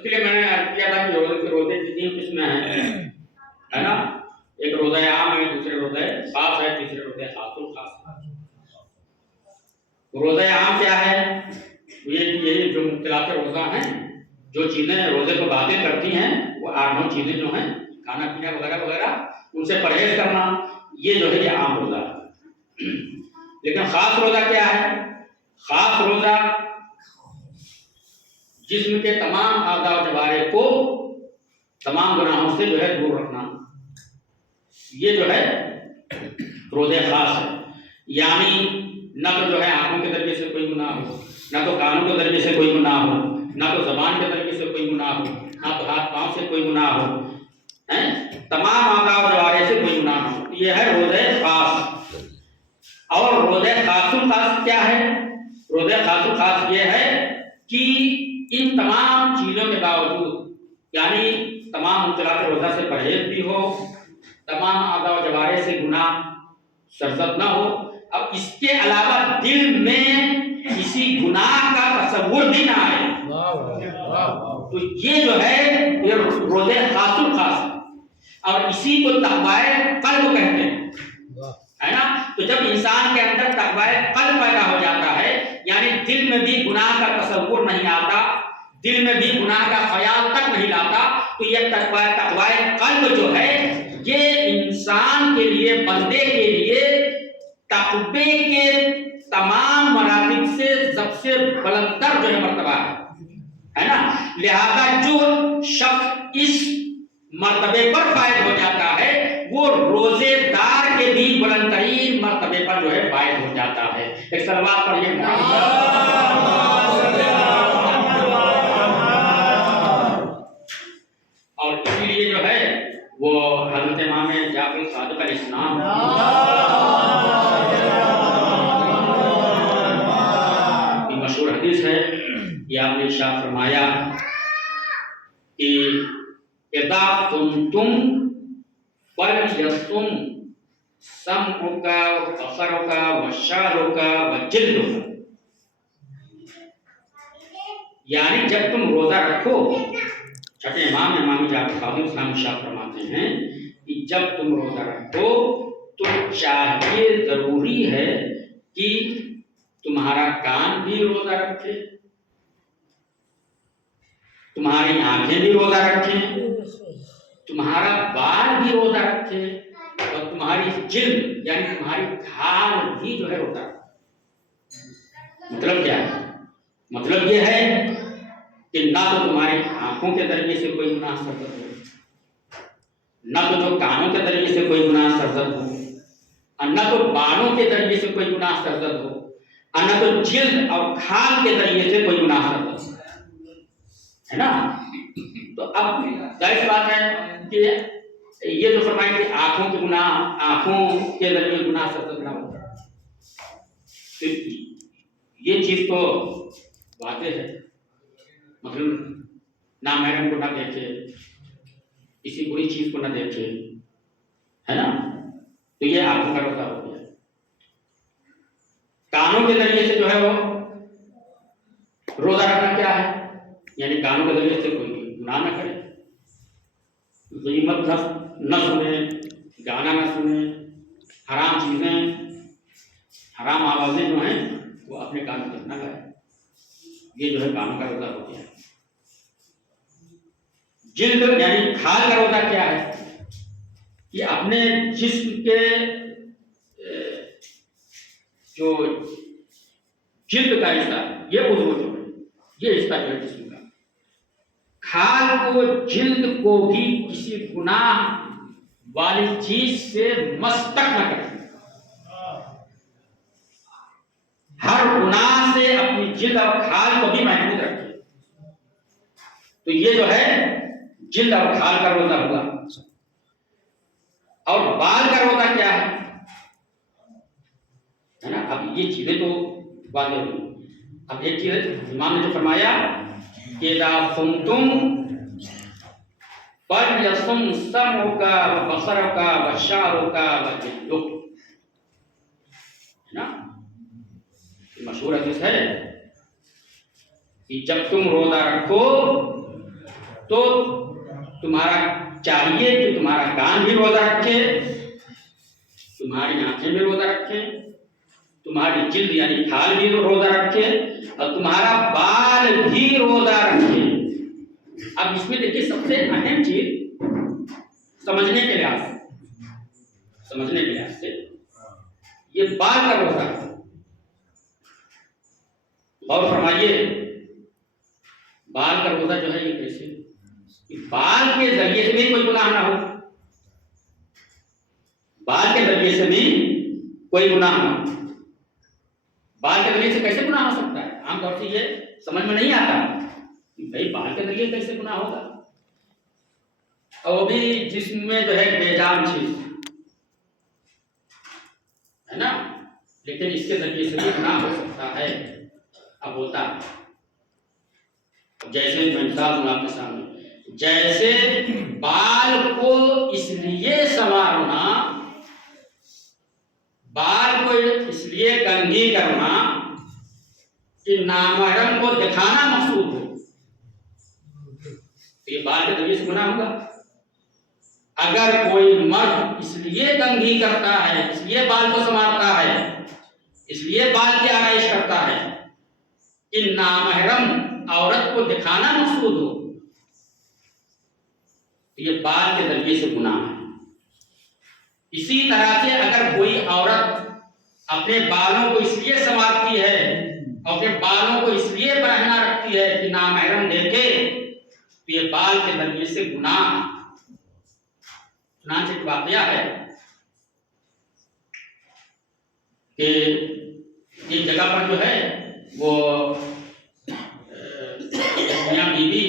اس کے لیے میں نے عرض کیا تھا کہ روزے کی 3 قسمیں ہیں، ہے نا؟ ایک روزہ عام ہے، دوسرے روزہ خاص ہے، تیسرے روزہ خاص الخاص۔ روزہ عام کیا ہے؟ یہ جو مبتلات روزہ ہیں، جو چیزیں روزے کو باطل کرتی ہیں، وہ 8-9 چیزیں جو ہیں، کھانا پینا وغیرہ وغیرہ، ان سے پرہیز کرنا، یہ جو ہے یہ عام روزہ ہے۔ لیکن خاص روزہ کیا ہے؟ خاص روزہ جسم کے تمام اعضاء و جوارح کو تمام گناہوں سے جو ہے دور رکھنا، یہ جو ہے روزے خاص ہے۔ یعنی نہ تو جو ہے آنکھوں کے ذریعے سے کوئی گناہ ہو، نہ تو کانوں کے ذریعے سے کوئی گناہ ہو، نہ تو زبان کے ذریعے سے کوئی گناہ ہو، نہ تو ہاتھ پاؤں سے کوئی گناہ ہو، تمام اعضاء و جوارح سے کوئی گناہ نہ ہو، یہ ہے روزے خاص۔ اور روزے خاص الخاص کیا ہے؟ روزے خاص الخاص یہ ہے کہ ان تمام چیزوں کے باوجود، یعنی تمام مبتلات روزہ سے پرہیز بھی ہو، تمام اعضاء و جوارح سے گناہ سرزد نہ ہو، اب اس کے علاوہ دل میں کسی گناہ کا تصور بھی نہ آئے، تو یہ جو ہے یہ روزے خاص الخاص ہے، اور اسی کو تقوی قلب کہتے ہیں، ہے نا؟ تو جب انسان کے اندر تقوی قلب پیدا ہو جاتا ہے، یعنی دل میں بھی گناہ کا تصور نہیں آتا، دل میں بھی گناہ کا خیال تک نہیں لاتا، تو یہ تقوی قلب جو ہے یہ انسان کے لیے، بندے کے لیے تقوی کے تمام مراتب سے سب سے بلند تر جو ہے مرتبہ ہے نا؟ لہذا جو شخص اس مرتبے پر فائز ہو جاتا ہے، وہ روزے دار کے بھی بلند ترین مرتبے پر جو ہے فائز ہو جاتا ہے۔ ایک صلوات پڑھیے۔ اور اسی لیے جو ہے وہ حضرت امام جعفر صادق علیہ السلام کی مشہور حدیث ہے، یہ آپ نے ارشاد فرمایا کہ اذا کنتم فلیصم سمعک وبصرک وشعرک وجلدک، یعنی جب تم روزہ رکھو، چھٹے امام جعفر صادق اسلام ارشاد فرماتے ہیں کہ جب تم روزہ رکھو تو چاہیے، ضروری ہے کہ تمہارا کان بھی روزہ رکھے، تمہاری آنکھیں بھی روزہ رکھیں، تمہارا بال بھی روزہ رکھے، اور تمہاری جلد یعنی تمہاری کھال بھی جو ہے روزہ رکھے۔ مطلب کیا ہے؟ مطلب یہ ہے کہ نہ تو تمہاری آنکھوں کے ذریعے سے کوئی گناہ سرزد ہو، نہ تو جو کانوں کے ذریعے سے کوئی گناہ سرزد ہو، اور نہ تو بالوں کے ذریعے سے کوئی گناہ سرزد ہو، اور نہ تو جلد اور کھال کے ذریعے سے کوئی گناہ سرزد ہو، ہے نا؟ تو اب ظاہر بات ہے کہ یہ جو فرمائیں کہ آنکھوں کے گناہ، آنکھوں کے ذریعے گناہ سرزد نہ ہو، تو یہ چیز تو واضح ہے، مطلب نامحرم کو نہ دیکھے، کسی بری چیز کو نہ دیکھے، ہے نا؟ تو یہ آنکھوں کا روزہ ہو گیا۔ کانوں کے ذریعے سے جو ہے وہ روزہ رکھنا کیا ہے؟ یعنی کانوں کے ذریعے سے کوئی گناہ نہ کرے، غیبت نہ سنے، گانا نہ سنے، حرام چیزیں، حرام آوازیں جو ہیں وہ اپنے کانوں تک نہ گائے، یہ جو ہے کانوں کا روزہ ہو گیا۔ جلد یعنی کھال کا روزہ کیا ہے؟ کہ اپنے جسم کے جو جلد کا حصہ، یہ عضو جو ہے، یہ حصہ جو ہے جسم کا، کھال کو، جلد کو بھی کسی گناہ والی چیز سے مس تک نہ کرے، ہر گناہ سے اپنی جلد اور کھال کو بھی محفوظ رکھے، تو یہ جو ہے جلد اور کھال کا روزہ ہوا۔ اور بال کا روزہ کیا ہے نا؟ اب یہ چیزیں تو واضح ہوئی، اب ایک چیز امام نے جو فرمایا کہ اذا صمتم فلیصم سمعک وبصرک وشعرک وجلدک، ہے نا؟ مشہور حدیث ہے کہ جب تم روزہ رکھو تو تمہارا چاہیے کہ تمہارا کان بھی روزہ رکھے، تمہاری آنکھیں بھی روزہ رکھے، تمہاری جلد یعنی کھال بھی روزہ رکھے، اور تمہارا بال بھی روزہ رکھے۔ اب اس میں دیکھیے سب سے اہم چیز سمجھنے کے لحاظ سے یہ بال کا روزہ ہے۔ غور فرمائیے، بال کا روزہ جو ہے یہ کیسے؟ بال کے ذریعے سے بھی کوئی گناہ نہ ہو، بال کے ذریعے سے بھی کوئی گناہ نہ ہو۔ بال کے ذریعے سے کیسے گناہ ہو سکتا ہے؟ عام طور سے یہ سمجھ میں نہیں آتا کہ بھائی بال کے ذریعے کیسے گناہ ہوگا، اور وہ بھی جسم میں جو ہے بے جان چیز ہے نا، لیکن اس کے ذریعے سے بھی گناہ ہو سکتا ہے۔ اب ہوتا ہے جیسے میں مثال دوں آپ کے سامنے، جیسے بال کو اس لیے سنوارنا، بال کو اس لیے کنگھی کرنا کہ نامحرم کو دکھانا مقصود ہو، تو یہ بال کے ذریعے سے گناہ ہوگا۔ اگر کوئی مرد اس لیے کنگھی کرتا ہے، اس لیے بال کو سنوارتا ہے، اس لیے بال کی آرائش کرتا ہے کہ نامحرم عورت کو دکھانا مقصود ہو، تو یہ بال کے ذریعے سے گناہ ہے۔ اسی طرح سے اگر کوئی عورت اپنے بالوں کو اس لیے سنوارتی ہے، اپنے بالوں کو اس لیے برہنہ رکھتی ہے کہ نامحرم دیکھے، تو یہ بال کے ذریعے سے گناہ ہے۔ چنانچہ ایک واقعہ ہے کہ ایک جگہ پر جو ہے وہ میاں بیوی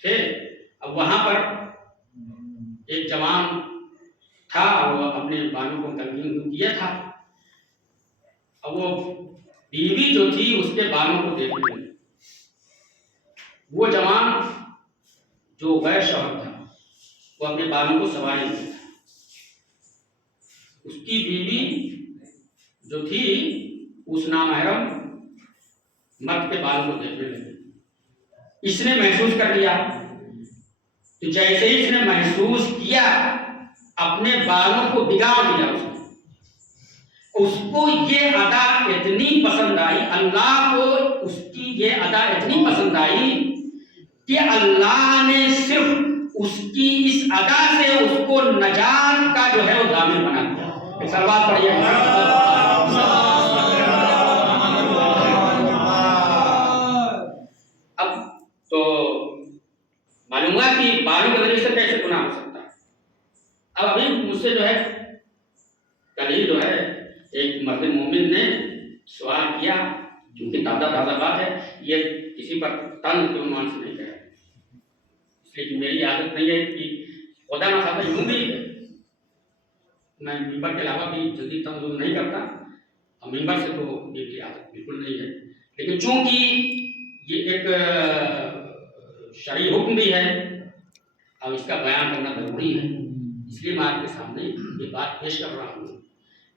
تھے، اب وہاں پر ایک جوان تھا، وہ اپنے بالوں کو کنگھی کیا تھا، اب وہ بیوی جو تھی اس کے بالوں کو دیکھ رہی، وہ جوان جو غیر شوہر تھا وہ اپنے بالوں کو سنوارے نہیں تھا، اس کی بیوی جو تھی اس نامحرم مرد کے بالوں کو دیکھنے لگی۔ اس نے محسوس کر لیا، تو جیسے ہی اس نے محسوس کیا اپنے بالوں کو بگاڑ دیا، اس کو یہ ادا اتنی پسند آئی، اللہ کو اس کی یہ ادا اتنی پسند آئی کہ اللہ نے صرف اس کی اس ادا سے اس کو نجات کا جو ہے وہ ضامن بنا دیا۔ ایک سلوات پڑھیے۔ اب تو معلوم ہوا کہ بالوں کے ذریعے سے کیسے گناہ ہو سکتا ہے۔ اب ابھی مجھ سے جو ہے کل ہی جو ہے ایک مرد مومن نے سوال کیا، کیونکہ تازہ بات ہے، یہ کسی پر طنز کے عنوان سے نہیں کہہ رہا، اس لیے کہ میری عادت نہیں ہے کہ خدا نہ خاصا یوں بھی میں ممبر کے علاوہ بھی جلدی طنز نہیں کرتا، اور ممبر سے تو میری عادت بالکل نہیں ہے، لیکن چونکہ یہ ایک شرعی حکم بھی ہے اور اس کا بیان کرنا ضروری ہے، اس لیے میں آپ کے سامنے یہ بات پیش کر رہا ہوں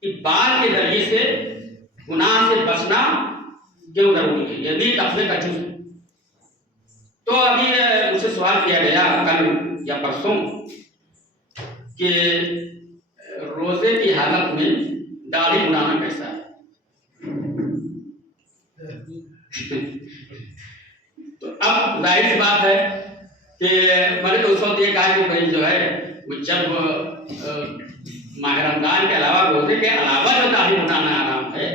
کہ بال کے ذریعے سے گناہ سے بچنا کیوں ضروری ہے، یہ بھی تقوی کا جز ہے۔ تو ابھی مجھ سے سوال کیا گیا کل یا پرسوں کہ روزے کی حالت میں داڑھی بنانا کیسا ہے؟ تو اب ظاہر سی بات ہے کہ میں نے تو اس وقت یہ کہا کہ بھائی جو ہے وہ جب ماہ رمضان کے علاوہ روزے کے علاوہ جو داڑھی بنانا حرام ہے،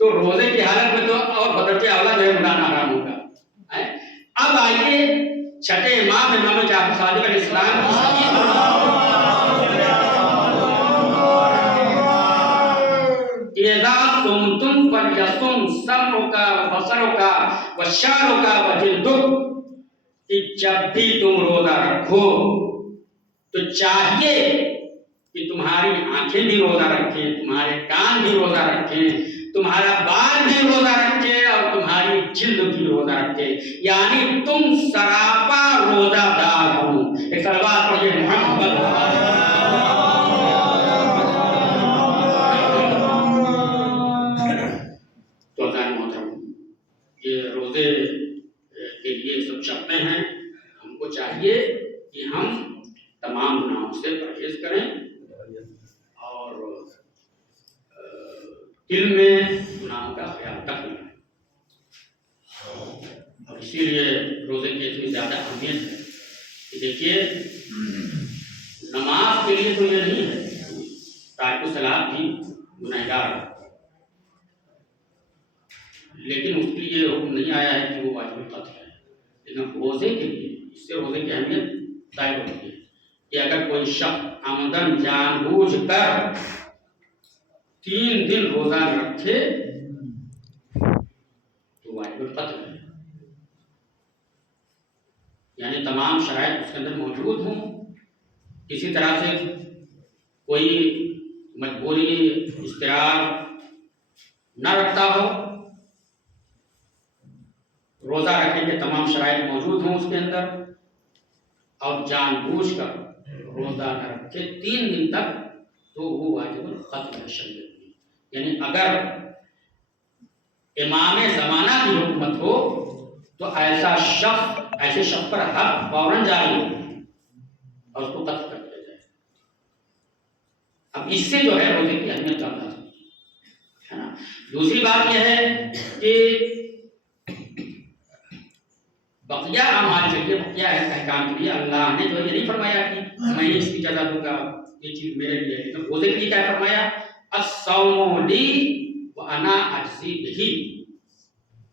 تو روزے کی حالت میں تو اور بدرجہ اولا جو ہے بنانا حرام ہوگا۔ اب آئیے چھٹے امام جعفر صادق علیہ السلام اذا صمتم فلیصم سمعک وبصرک وشعرک وجلدک، کہ جب بھی تم روزہ رکھو تو چاہیے کہ تمہاری آنکھیں بھی روزہ رکھیں، تمہارے کان بھی روزہ رکھیں، تمہارا بال بھی روزہ رکھے اور تمہاری جلد بھی روزہ رکھے، یعنی تم سراپا روزہ دار ہو۔ ایک صلوات پڑھیے محمد۔ تو محترم، یہ روزے کے لیے سب سکتے ہیں. ہم کو چاہیے کہ ہم تمام گناہوں سے پرہیز کریں اور دل میں گناہوں کا خیال تک نہ رکھیں. اور اسی لیے روزے کی اتنی زیادہ اہمیت ہے کہ دیکھیے نماز کے لیے تو یہ نہیں ہے تارک الصلاۃ بھی گنہگار ہے، لیکن اس کے لیے یہ حکم نہیں آیا ہے کہ وہ واجب القتل ہے. لیکن روزے کے لیے اس سے روزے کی اہمیت ظاہر ہوتی ہے کہ اگر کوئی شخص عمدن جان بوجھ کر 3 دن روزہ رکھے تو واجب القتل ہے. یعنی تمام شرائط اس کے اندر موجود ہوں، کسی طرح سے کوئی مجبوری اضطرار نہ رکھتا ہو، روزہ رکھنے کے تمام شرائط موجود ہوں اس کے اندر، اور جان بوجھ کر روزہ نہ رکھے 3 دن تک، تو وہ واجب القتل ہے شریعت میں. یعنی اگر امام زمانہ کی حکومت ہو تو ایسے شخص پر حد فوراً جاری ہو اور اس کو قتل کر دیا جائے. اب اس سے جو ہے روزے کی اہمیت کا اندازہ ہے نا. دوسری بات یہ ہے کہ بقیہ اعمال کے لیے، بقیہ احکام کے لیے اللہ نے جو یہ نہیں فرمایا کہ میں اس کی جزا دوں گا، یہ چیز میرے لیے ہے. لیکن روزے کے لیے کیا فرمایا؟ الصوم لی وانا اجزی بہ،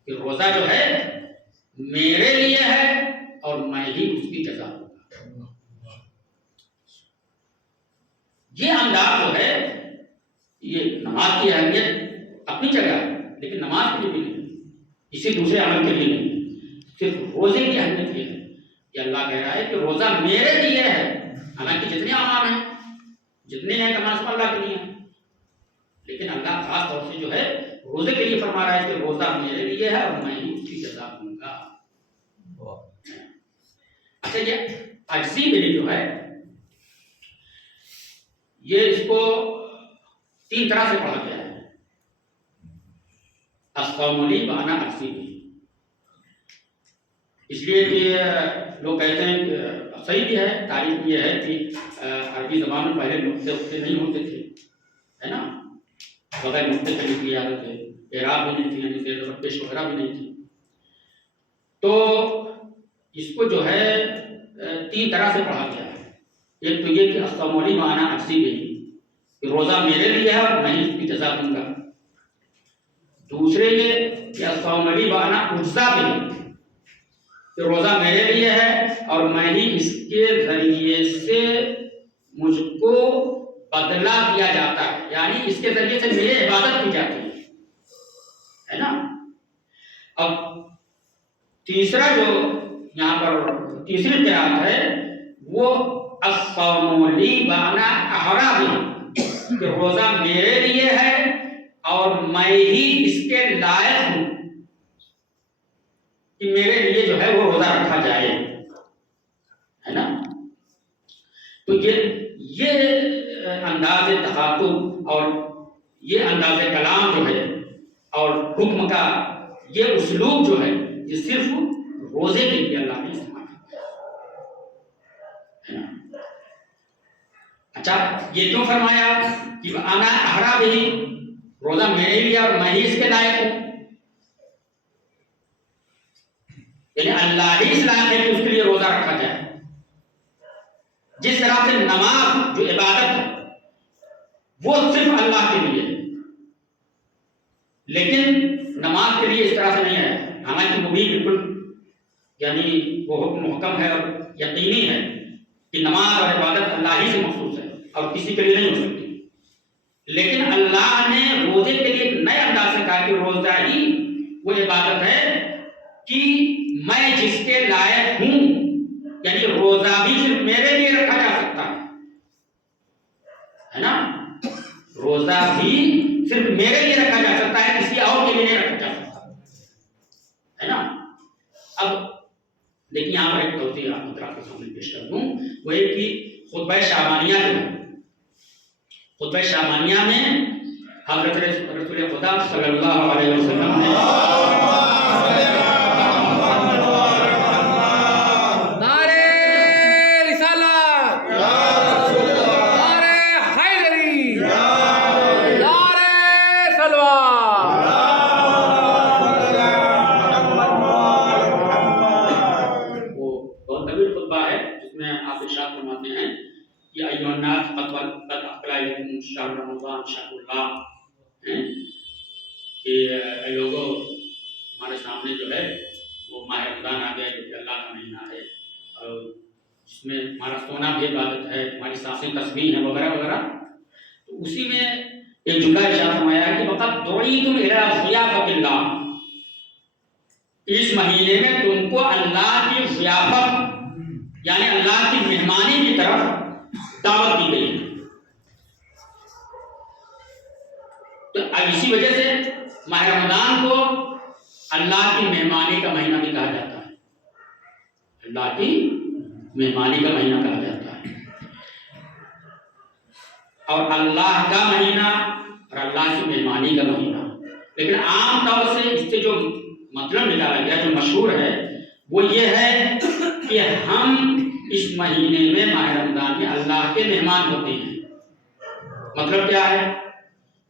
کہ روزہ جو ہے میرے لیے ہے اور میں ہی اس کی جزا دوں گا. یہ انداز جو ہے، یہ نماز کی اہمیت اپنی جگہ ہے، لیکن نماز کے لیے بھی نہیں، کسی دوسرے عمل کے لیے نہیں، صرف روزے کی اہمیت یہ ہے کہ اللہ کہہ رہا ہے کہ روزہ میرے لیے ہے. حالانکہ جتنے اعمال ہیں، جتنے ہیں کمال سب اللہ کے لیے ہیں، لیکن اللہ خاص طور سے جو ہے روزے کے لیے فرما رہا ہے کہ روزہ میرے لیے ہے اور میں ہی اس کی جزا دوں گا. اچھا، یہ عجزی میری جو ہے، یہ اس کو 3 طرح سے پڑھا گیا ہے. الصوم لی وانا اجزی بہ، اس لیے کہ لوگ کہتے ہیں کہ صحیح بھی ہے، تاریخ یہ ہے کہ عربی زبان میں پہلے نقطے نہیں ہوتے تھے، ہے نا، بغیر نقطے کے لکھ جاتے تھے، اعراب بھی نہیں تھی، یعنی زیر زبر پیش وغیرہ بھی نہیں تھی. تو اس کو جو ہے 3 طرح سے پڑھا گیا ہے. ایک تو یہ کہ الصوم لی وانا اجزی بہ، کہ روزہ میرے لیے ہے اور میں ہی اس کی جزا دوں گا. دوسرے یہ کہ الصوم لی وانا اجزی بہ، کہ روزہ میرے لیے ہے اور میں ہی اس کے ذریعے سے مجھ کو بدلہ دیا جاتا ہے، یعنی اس کے ذریعے سے میری عبادت کی جاتی ہے نا. اب تیسرا جو یہاں پر تیسری قرات ہے وہ الصوم لی وانا احرا بہ، کہ روزہ میرے لیے ہے اور میں ہی اس کے لائق ہوں کہ میرے لیے جو ہے وہ روزہ رکھا جائے، ہے نا. تو یہ انداز تخاطب اور یہ انداز کلام جو ہے اور حکم کا یہ اسلوب جو ہے، یہ صرف روزے کے لیے اللہ نے استعمال کیا ہے نا. اچھا، یہ کیوں فرمایا کہ انا احرا بہ، روزہ میرے لیے اور میں ہی اس کے لائق ہوں، یعنی اللہ ہی اس لائق ہے کہ اس کے لیے روزہ رکھا جائے. جس طرح سے نماز جو عبادت ہے وہ صرف اللہ کے لیے ہے، لیکن نماز کے لیے اس طرح سے نہیں ہے. حالانکہ وہ بھی بالکل یعنی وہ حکم محکم ہے اور یقینی ہے کہ نماز اور عبادت اللہ ہی سے مخصوص ہے اور کسی کے لیے نہیں ہو سکتی، لیکن اللہ نے روزے کے لیے نئے انداز سے کہا کہ روزہ ہی وہ عبادت ہے کہ میں جس کے لائق ہوں، یعنی روزہ بھی صرف میرے لیے رکھا جا سکتا ہے نا. روزہ بھی صرف میرے لیے رکھا جا سکتا ہے، کسی اور کے لیے نہیں رکھا جا سکتا، ہے نا. اب دیکھیے یہاں پر ایک توضیح آپ حضرات کے سامنے پیش کر دوں، وہ ایک کہ خطبہ شعبانیہ جو ہے، خطبہ شعبانیہ میں حضرت رسول خدا صلی اللہ علیہ وسلم نے آپ ارشاد فرماتے ہیں کہ ایھا الناس قد اقبل علیکم شہر رمضان شہر اللہ، کہ اے لوگوں ہمارے سامنے جو ہے وہ ماہ رمضان آ گیا، جو کہ اللہ کا مہینہ ہے، اور جس میں ہمارا سونا بھی عبادت ہے، ہماری سانسیں تسبیح ہیں وغیرہ وغیرہ۔ تو اسی میں ایک جملہ ارشاد فرمایا ہے کہ وقد دعیتم الی ضیافۃ اللہ، اس مہینے میں تم کو اللہ کی ضیافت یعنی اللہ کی مہمانی کی طرف دعوت دی گئی۔ تو اسی وجہ سے ماہ رمضان کو اللہ کی مہمانی کا مہینہ بھی کہا جاتا ہے، اللہ کی مہمانی کا مہینہ کہا جاتا ہے، اور اللہ کا مہینہ اور اللہ کی مہمانی کا مہینہ۔ لیکن عام طور سے اس سے جو مطلب نکالا گیا، جو مشہور ہے، وہ یہ ہے کہ ہم اس مہینے میں ماہ رمضان میں اللہ کے مہمان ہوتے ہیں۔ مطلب کیا ہے؟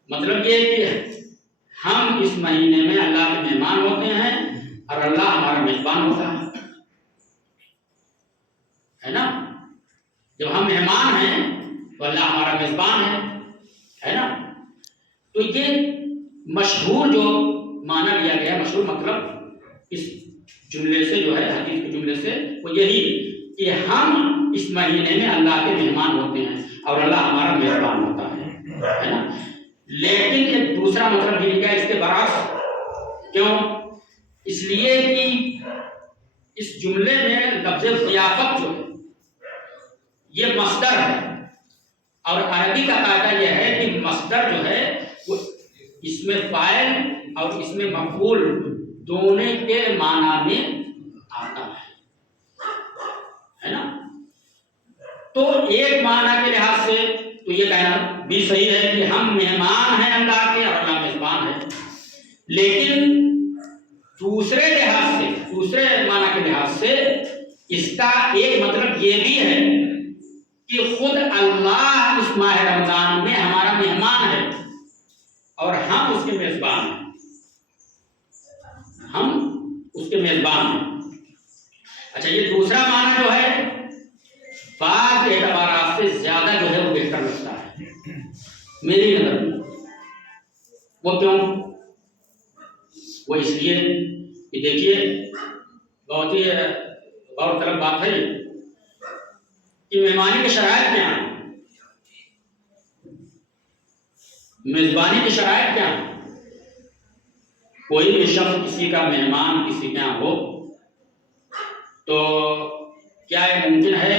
مطلب یہ کہ ہم اس مہینے میں اللہ کے مہمان ہوتے ہیں اور اللہ ہمارا میزبان ہوتا ہے نا؟ جب ہم مہمان ہیں تو اللہ ہمارا میزبان ہے نا؟ تو یہ مشہور جو معنی لیا گیا، مشہور مطلب اس جملے سے جو ہے، حدیث کے جملے سے، وہ یہی کہ ہم اس مہینے میں اللہ کے مہمان ہوتے ہیں اور اللہ ہمارا میزبان ہوتا ہے نا؟ لیکن ایک دوسرا مطلب بھی لکھا ہے اس کے برعکس۔ کیوں؟ اس لیے کہ اس جملے میں لفظ ضیافت جو ہے یہ مصدر ہے، اور عربی کا قاعدہ یہ ہے کہ مصدر جو ہے وہ اس میں فاعل اور اس میں مفعول دونوں کے معنی میں آتا ہے نا؟ تو ایک معنی کے لحاظ سے تو یہ کہنا بھی صحیح ہے کہ ہم مہمان ہیں اللہ کے اور اللہ میزبان ہے، لیکن دوسرے لحاظ سے، دوسرے معنی کے لحاظ سے اس کا ایک مطلب یہ بھی ہے کہ خود اللہ اس ماہ رمضان میں ہمارا مہمان ہے اور ہم اس کے میزبان ہیں، ہم اس کے میزبان ہیں۔ اچھا، یہ دوسرا معنی جو ہے بعض اعتبارات سے زیادہ جو ہے وہ بہتر لگتا ہے میری نظر میں۔ وہ کیوں؟ وہ اس لیے کہ دیکھیے بہت ہی غور طلب بات ہے کہ مہمانی کی شرائط کیا ہیں، میزبانی کی شرائط کیا ہیں۔ کوئی بھی شخص کسی کا مہمان کسی کے یہاں ہو تو کیا یہ ممکن ہے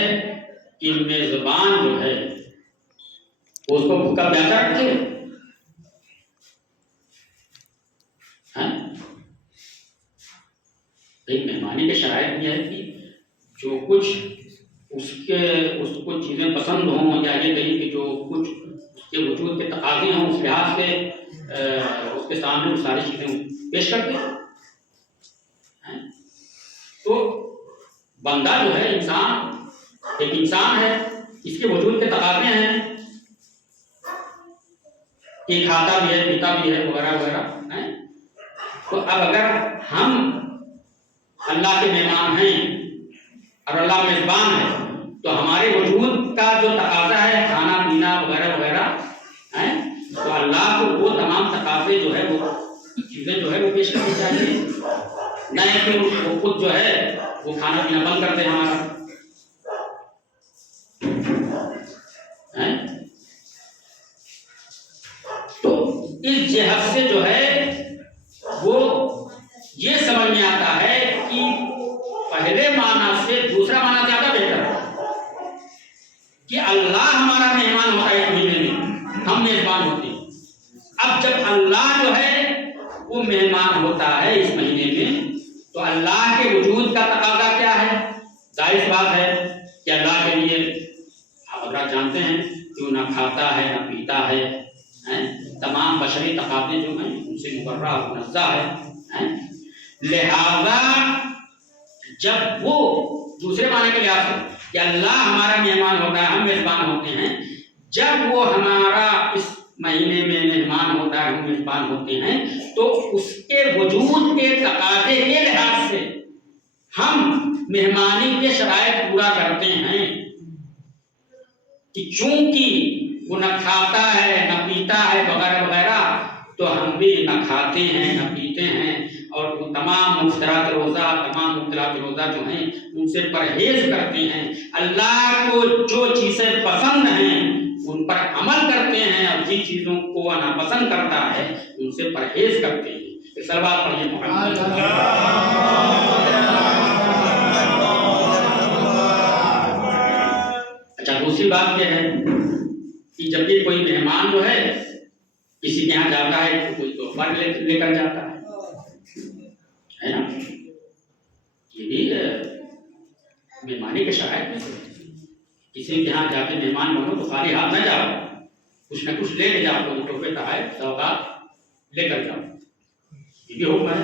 کہ میزبان جو ہے اس کو بھوکا پیاسا رکھے؟ ایک مہمانی کی شرائط یہ ہے کہ جو کچھ اس کو چیزیں پسند ہوں، یا یہ کہیں کہ جو کچھ اس کے وجود کے تقاضے ہوں، اس لحاظ سے اس کے سامنے وہ ساری چیزیں پیش کرتے ہیں۔ تو بندہ جو ہے، انسان ایک انسان ہے، اس کے وجود کے تقاضے ہیں کہ کھاتا بھی ہے، پیتا بھی ہے، وغیرہ وغیرہ۔ تو اب اگر ہم اللہ کے مہمان ہیں اور اللہ میزبان ہے تو ہمارے وجود کا جو تقاضا ہے، کھانا پینا وغیرہ وغیرہ، تو اللہ کو وہ تمام تقاضے جو ہے، وہ چیزیں جو ہے وہ پیش کرنی چاہیے، نہ کہ وہ خود جو ہے وہ کھانا پینا بند کر دے ہمارا۔ تو اس جہت سے جو ہے وہ یہ سمجھ میں آتا ہے کہ پہلے معنی سے دوسرا معنی زیادہ بہتر ہے کہ اللہ ہمارا مہمان ہوتا ہے، اس مہینے میں ہم میزبان ہوتے ہیں۔ اب جب اللہ جو ہے وہ مہمان ہوتا ہے اس مہینے میں، تو اللہ کے وجود کا تقاضا کیا ہے؟ ظاہر سی بات ہے کہ اللہ کے لیے آپ حضرات جانتے ہیں کہ وہ نہ کھاتا ہے نہ پیتا ہے، تمام بشری تقاضے جو ہیں ان سے مبرہ اور منزہ ہے۔ لہذا جب وہ دوسرے معنی کے لحاظ سے کہ اللہ ہمارا مہمان ہوتا ہے، ہم میزبان ہوتے ہیں، جب وہ ہمارا اس مہینے میں مہمان ہوتا ہے، ہم میزبان ہوتے ہیں، تو اس کے وجود کے تقاضے کے لحاظ سے ہم مہمانی کے شرائط پورا کرتے ہیں، کہ چونکہ وہ نہ کھاتا ہے نہ پیتا ہے وغیرہ وغیرہ، تو ہم بھی نہ کھاتے ہیں نہ پیتے ہیں، اور وہ تمام مفترات روزہ جو ہیں ان سے پرہیز کرتے ہیں، اللہ کو جو چیزیں پسند ہیں ان پر عمل کرتے ہیں، اور جن چیزوں کو ناپسند کرتا ہے ان سے پرہیز کرتے ہیں۔ صلوات پڑھیے محمد۔ اچھا، دوسری بات یہ ہے کہ جب بھی کوئی مہمان جو ہے کسی کے یہاں جاتا ہے تو کوئی تحفہ لے کر جاتا ہے نا، یہ بھی مہمانی کے شرائط میں کسی کے یہاں جا کے مہمان بنو تو خالی ہاتھ نہ جاؤ، کچھ نہ کچھ لے کے جاؤ، کوئی تحفے تحائف سوغات لے کر جاؤ، یہ بھی حکم ہے۔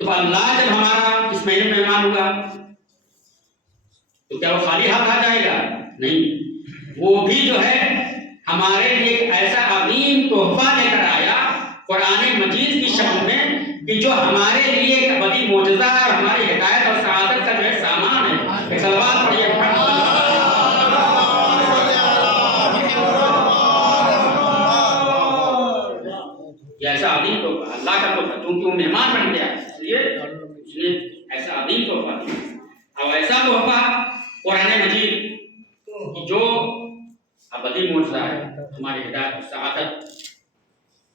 تو اللہ جب ہمارا اس مہینے میں مہمان ہوا تو کیا وہ خالی ہاتھ آ جائے گا؟ نہیں، وہ بھی جو ہے ہمارے لیے ایک ایسا عظیم تحفہ لے کر آیا قرآن مجید کی شکل میں کہ جو ہمارے لیے ایک بڑی معجزہ اور ہماری ہدایت اور سعادت کا جو ہے سامان ہے۔ صلوات پڑھیے محمد۔ یہ ایسا عظیم تحفہ اللہ کا تحفہ، کیونکہ وہ مہمان بن گیا اس لیے اس نے ایسا عظیم تحفہ دیا، اور ایسا تحفہ قرآن مجید جو ابدی معجزہ ہے، ہماری ہدایت اور سعادت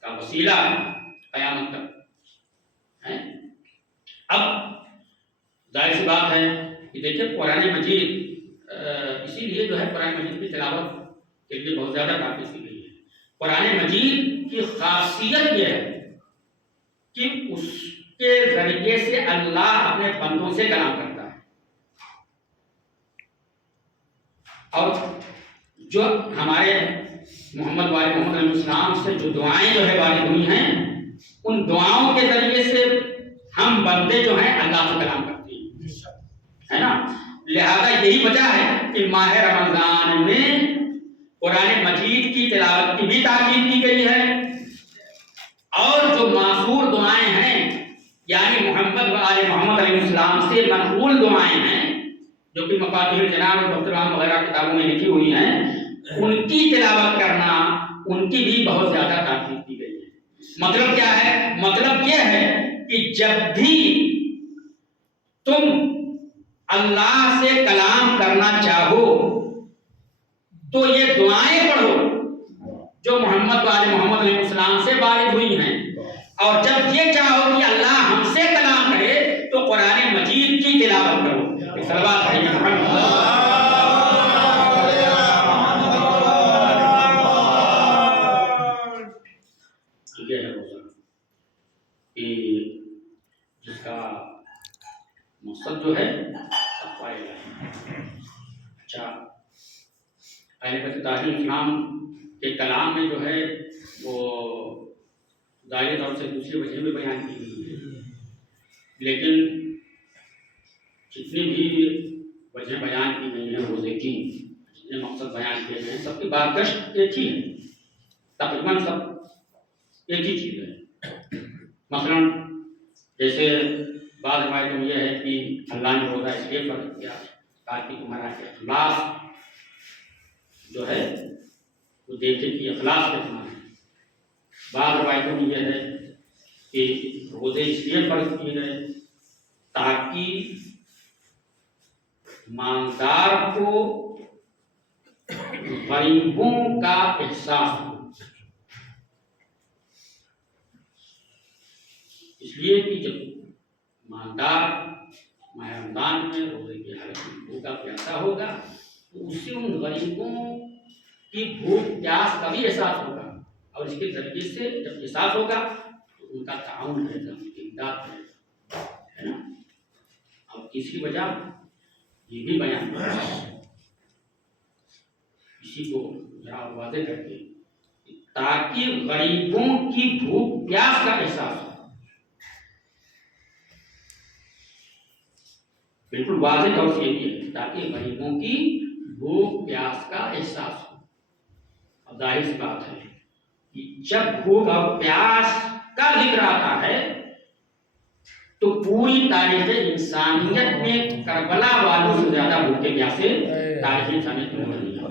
کا وسیلہ قیامت تک ہے۔ اب ظاہر سی بات ہے کہ دیکھیں قرآن مجید اسی لیے جو ہے قرآن مجید کی تلاوت کے لیے بہت زیادہ نافذ کی گئی ہے۔ قرآن مجید کی خاصیت یہ ہے کہ اس کے ذریعے سے اللہ اپنے بندوں سے کلام کرتا ہے، اور جو ہمارے محمد علیہ السلام سے جو دعائیں جو ہے وارد ہوئی ہیں، ان دعاؤں کے ذریعے سے ہم بندے جو ہیں اللہ سے کلام کرتے ہیں، ہے نا۔ لہذا یہی وجہ ہے کہ ماہ رمضان میں قرآن مجید کی تلاوت کی بھی تاکید کی گئی ہے، اور جو معصور دعائیں ہیں یعنی محمد علیہ السلام سے منقول دعائیں ہیں جو کہ مفاتیح الجنان اور مفتران وغیرہ کتابوں میں لکھی ہوئی ہیں، ان کی تلاوت کرنا ان کی بھی بہت زیادہ تاکید کی گئی ہے۔ مطلب کیا ہے؟ مطلب یہ ہے کہ جب بھی تم اللہ سے کلام کرنا چاہو تو یہ دعائیں پڑھو جو محمد علیہ السلام سے وارد ہوئی ہیں، اور جب یہ چاہو کہ اللہ ہم سے کلام کرے تو قرآن مجید کی تلاوت کرو۔ صلوات پڑھیے محمد۔ یہ ہے روزہ کہ جس کا مقصد جو ہے تقوی الہی۔ اچھا، اہل بیت طاہرین اسلام کے کلام میں جو ہے وہ ظاہری طور سے دوسری وجہ بھی بیان کی گئی ہے، لیکن جتنی بھی وجہ بیان کی گئی ہیں روزے کی، جتنے مقصد بیان کیے گئے ہیں، سب کی بارگشت ایک ہی ہے، تقریباً سب ایک ہی چیز ہے۔ مثلا جیسے بعض روایتوں میں یہ ہے کہ اللہ نے روزہ اس لیے فرض کیا تاکہ تمہارا اخلاص جو ہے وہ دیکھے کہ اخلاص کتنا ہے۔ بعض روایتوں میں یہ ہے کہ روزے اس لیے فرض کیے گئے تاکہ مالدار کو غریبوں کا احساس ہو، اس لیے کہ جب مالدار ماہ رمضان میں روزے کی حالت میں بھوکا پیاسا ہوگا تو اس سے ان غریبوں کی بھوک پیاس کا بھی احساس ہوگا، اور اس کے ذریعے سے جب احساس ہوگا تو ان کا تعاون رہے گا، امداد رہے گا، ہے نا۔ اور تیسری وجہ یہ بھی بیان کرنا ہے اسی کو ذرا واضح کر کے، تاکہ غریبوں کی بھوک پیاس کا احساس ہو، بالکل واضح طور سے یہ بھی ہے تاکہ غریبوں کی بھوک پیاس کا احساس ہو۔ اب ظاہر سی بات ہے کہ جب بھوک اور پیاس کا ذکر آتا ہے تو پوری تاریخ انسانیت میں کربلا والوں سے زیادہ بھوکے پیاسے تاریخ انسانیت میں نہیں ہے۔